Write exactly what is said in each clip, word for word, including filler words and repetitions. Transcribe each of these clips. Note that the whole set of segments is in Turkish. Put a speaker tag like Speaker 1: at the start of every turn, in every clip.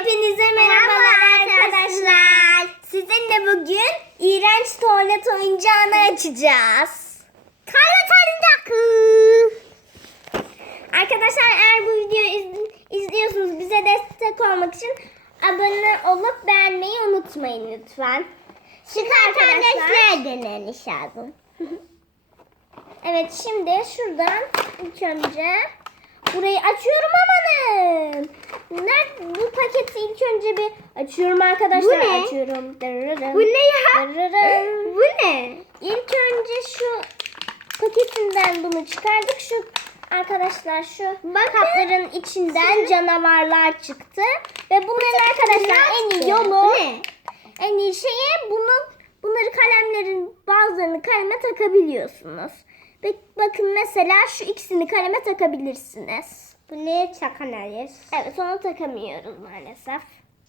Speaker 1: Hepinize merhabalar arkadaşlar. Sizinle bugün iğrenç tuvalet oyuncağını açacağız. Tuvalet oyuncağı. Arkadaşlar eğer bu videoyu iz- izliyorsunuz bize destek olmak için abone olup beğenmeyi unutmayın lütfen. Şimdi arkadaşlar denemiş lazım. Evet, şimdi şuradan ilk önce burayı açıyorum amanın. Nerede bu paketi ilk önce bir açıyorum arkadaşlar.
Speaker 2: Bu ne?
Speaker 1: Açıyorum. Dırırırım.
Speaker 2: Bu ne ya?
Speaker 1: Dırırırım.
Speaker 2: Bu ne?
Speaker 1: İlk önce şu paketinden bunu çıkardık. Şu arkadaşlar şu kapların içinden canavarlar çıktı. Ve bunların arkadaşlar en iyi yolu,
Speaker 2: Bu ne?
Speaker 1: en iyi şeyi bunu bunları kalemlerin bazılarını kaleme takabiliyorsunuz. Ve bakın mesela şu ikisini kaleme takabilirsiniz.
Speaker 2: Bu neye çakanayız?
Speaker 1: Evet, onu takamıyoruz maalesef.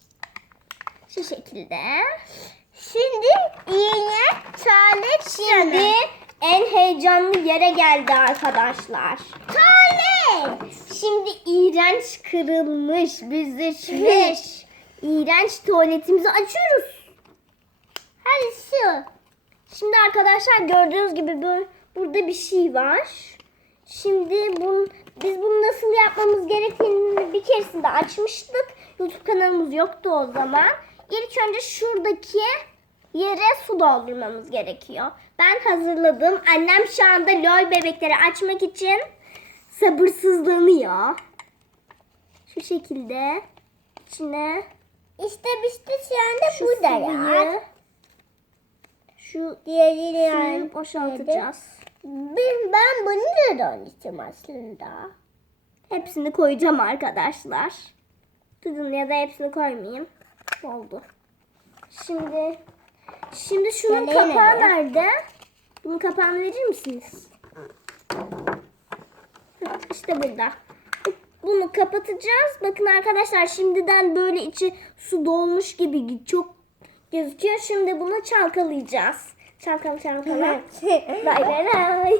Speaker 1: Şu şekilde.
Speaker 2: Şimdi iğne tuvalet
Speaker 1: Şimdi en heyecanlı yere geldi arkadaşlar.
Speaker 2: tuvalet.
Speaker 1: Şimdi iğrenç kırılmış, büzüşmüş, iğrenç tuvaletimizi açıyoruz.
Speaker 2: Hadi şu.
Speaker 1: Şimdi arkadaşlar gördüğünüz gibi böyle, burada bir şey var. Şimdi bunu, biz bunu nasıl yapmamız gerektiğini bir keresinde açmıştık. YouTube kanalımız yoktu o zaman. İlk önce şuradaki yere su doldurmamız gerekiyor. Ben hazırladım. Annem şu anda LOL bebekleri açmak için sabırsızlanıyor. Şu şekilde içine
Speaker 2: İşte işte şu anda
Speaker 1: şu
Speaker 2: burada
Speaker 1: suyu,
Speaker 2: ya.
Speaker 1: şu
Speaker 2: Diğeri
Speaker 1: suyu boşaltacağız.
Speaker 2: Ben, ben bunu da dolduracağım aslında.
Speaker 1: Hepsini koyacağım arkadaşlar. Tutun ya da hepsini koymayayım. Oldu. Şimdi şimdi şunun
Speaker 2: Yani
Speaker 1: kapağı
Speaker 2: yine de.
Speaker 1: nerede? Bunun kapağını verir misiniz? İşte burada. Bunu kapatacağız. Bakın arkadaşlar şimdiden böyle içi su dolmuş gibi çok gözüküyor. Şimdi bunu çalkalayacağız. Çalkala çalkala. Lay lay lay.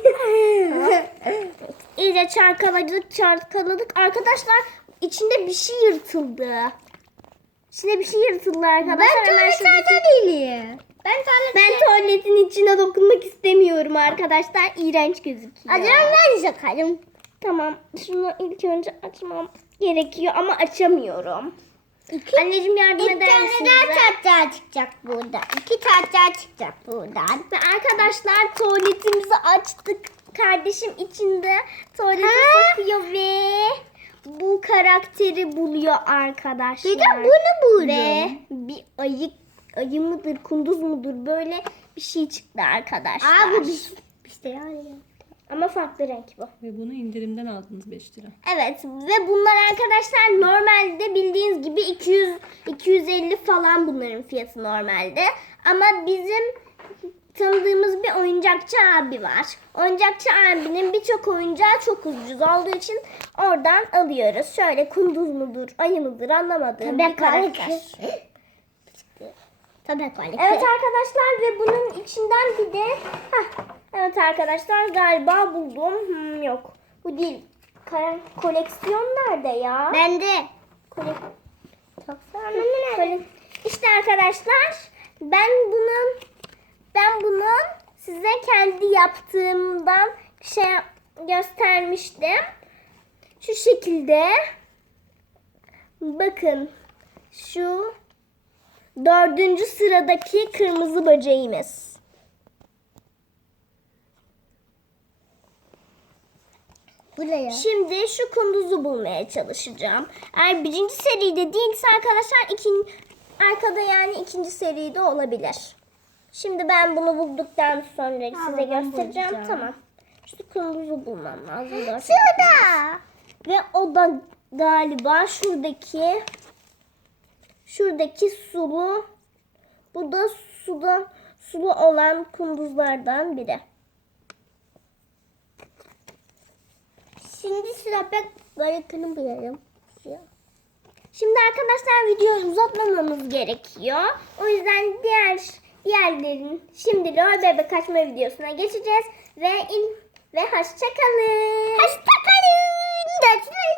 Speaker 1: İyice çarkaladık çarkaladık. Arkadaşlar içinde bir şey yırtıldı. İçinde bir şey yırtıldı arkadaşlar.
Speaker 2: Ben
Speaker 1: Hemen
Speaker 2: tuvalet
Speaker 1: şuradaki-
Speaker 2: zaten değilim. Ben tuvalet
Speaker 1: Ben tuvaletin içine dokunmak istemiyorum arkadaşlar. İğrenç gözüküyor.
Speaker 2: Acaba ben sokarım.
Speaker 1: Tamam. Şunu ilk önce açmam gerekiyor ama açamıyorum.
Speaker 2: İki,
Speaker 1: Anneciğim yardım
Speaker 2: İki
Speaker 1: eder
Speaker 2: tane
Speaker 1: misiniz?
Speaker 2: daha tahta çıkacak buradan. İki tahta çıkacak buradan.
Speaker 1: Ve arkadaşlar tuvaletimizi açtık. Kardeşim içinde tuvalete
Speaker 2: Ha?
Speaker 1: sokuyor ve bu karakteri buluyor arkadaşlar.
Speaker 2: Bir de bunu buldum.
Speaker 1: Ve bir ayı, ayı mıdır, kunduz mudur böyle bir şey çıktı arkadaşlar.
Speaker 2: Aa bu bir işte yani.
Speaker 1: Ama farklı renk bu.
Speaker 3: Ve bunu indirimden aldınız beş lira.
Speaker 1: Evet ve bunlar arkadaşlar normalde bildiğiniz gibi iki yüz iki yüz elli falan bunların fiyatı normalde. Ama bizim tanıdığımız bir oyuncakçı abi var. Oyuncakçı abinin birçok oyuncağı çok ucuz olduğu için oradan alıyoruz. Şöyle kunduz mudur, ayı mıdır anlamadığım bir karakter.
Speaker 2: Tabii balık.
Speaker 1: Evet arkadaşlar ve bunun içinden bir de heh, evet arkadaşlar galiba buldum. Hmm, yok. Bu değil. Kare- koleksiyon nerede ya?
Speaker 2: Ben de.
Speaker 1: Kole-
Speaker 2: Çok sonra
Speaker 1: Kole- İşte arkadaşlar ben bunun ben bunun size kendi yaptığımdan şey göstermiştim. Şu şekilde bakın şu dördüncü sıradaki kırmızı böceğimiz.
Speaker 2: Buraya.
Speaker 1: Şimdi şu kunduzu bulmaya çalışacağım. Eğer birinci seride değilse arkadaşlar ikinci, arkada yani ikinci seride olabilir. Şimdi ben bunu bulduktan sonra size
Speaker 2: ben
Speaker 1: göstereceğim.
Speaker 2: bulacağım.
Speaker 1: Tamam. Şu kunduzu bulmam lazım. Dört-
Speaker 2: Şurada.
Speaker 1: Ve o da galiba şuradaki şuradaki sulu, bu da suda sulu olan kunduzlardan biri.
Speaker 2: Şimdi sıra ben balıkını bulalım.
Speaker 1: Şimdi arkadaşlar videoyu uzatmamamız gerekiyor. O yüzden diğer diğerlerin şimdi LOL bebek açma videosuna geçeceğiz ve in ve hoşça kalın.
Speaker 2: Hoşçakalın. Görüşürüz.